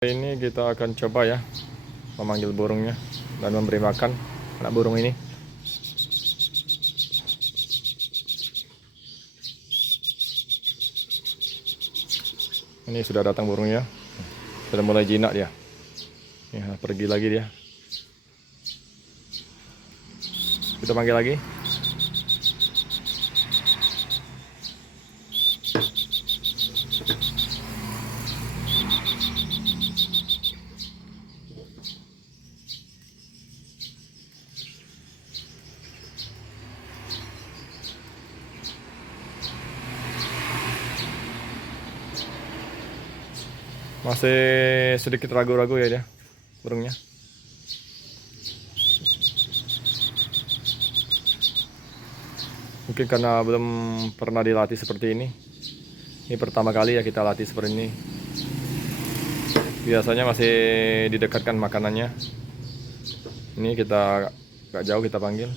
Ini kita akan coba ya memanggil burungnya dan memberi makan anak burung ini. Ini sudah datang burungnya, sudah mulai jinak dia. Ya, pergi lagi dia. Kita panggil lagi. Masih sedikit ragu-ragu ya dia burungnya. Mungkin karena belum pernah dilatih seperti ini. Ini pertama kali ya kita latih seperti ini. Biasanya masih didekatkan makanannya. Ini kita agak jauh kita panggil.